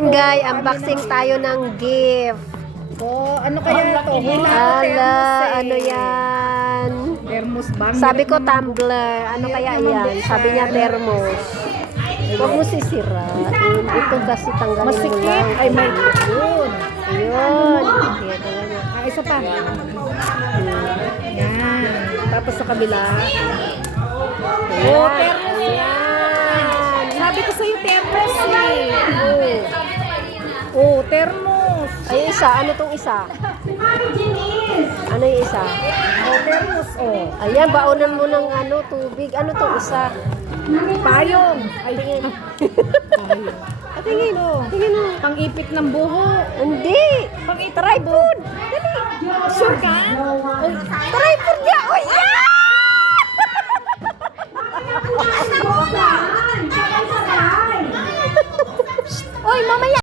Guys, unboxing tayo ng gift. So, ano kaya ito? Ala, ano yan? Thermos bang? Sabi ko tumbler. Ano kaya yan? Sabi niya thermos. Huwag mo sisirain. Ito kasi tanggalin mo Masikip. lang. Ay, may yun. Ayun. Sige, tanggalin. Isa pa. Yan. Tapos sa kabila. Oh, thermos yan. Sabi ko sa'yo, thermos eh. Oh, thermos. Ay, isa. Ano tong isa? Ano yung isa? Oh, thermos. Oh. Ayan, baonan mo ng tubig. Ano tong isa? Payong. Ay, Tingin. payong. Tingin. Tingin mo. Pang-ipit ng buho. Hindi. Tripod. Dali. Sure ka? Ay, tripod niya. Oh, yeah! Oy, mamaya.